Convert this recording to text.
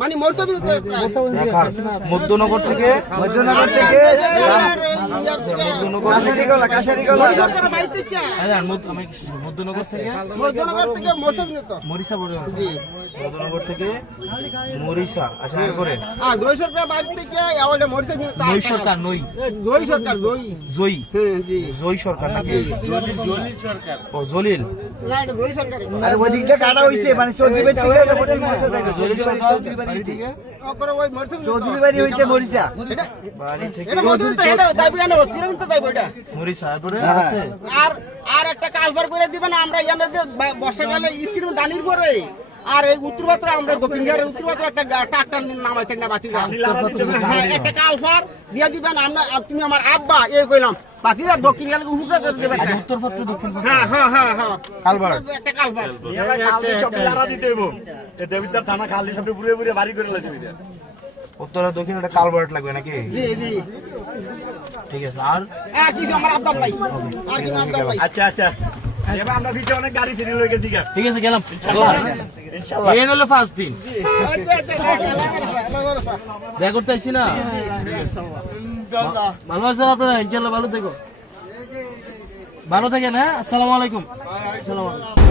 মানে মধ্যনগর থেকে মরিচা মধ্যনগর থেকে মরিচা। আচ্ছা এরপরে জয়ী সরকার নাকি জলিল ওদিকটা কাটা হইছে মানে চৌধুরী বাড়ি হইতে মরিচা আর একটা কালভার করে দিবেন আমরা বর্ষাকালে স্ক্রিন দানির পরে আর এই উত্তর পাত্র আমরা দক্ষিণ বিহারের উত্তর পাত্র একটা ট্রাক্টর নামাইতে না বাতি একটা কালভার দিয়ে দিবেন আমরা তুমি আমার আব্বা এই কইলাম বাকিরা দক্ষিণ বিহারের উত্তর পাত্র দক্ষিণ হ্যাঁ হ্যাঁ হ্যাঁ হ্যাঁ কালভার একটা কালভার দিতে হইব দেবিদার থানা খালি সব পুরো পুরো বাড়ি করে দিবি উত্তর দক্ষিণ একটা কালভার্ট লাগবে নাকি? জি জি ঠিক আছে। আর কি আমার আব্দার নাই আর কি আব্দার নাই। আচ্ছা আচ্ছা এবার আমরা ভিতরে অনেক গাড়ি ফিরে লয়ে গেছি। ঠিক আছে গেলাম ইনশাআল্লাহ। এই হলো ফার্স্ট দিন। আচ্ছা আচ্ছা দেখা করতে আইছি না। ভালো আছেন আপনারা? ইনশাআল্লাহ ভালো থেকো, ভালো থাকেন। হ্যাঁ, আসসালামু আলাইকুম। আসসালামু আলাইকুম।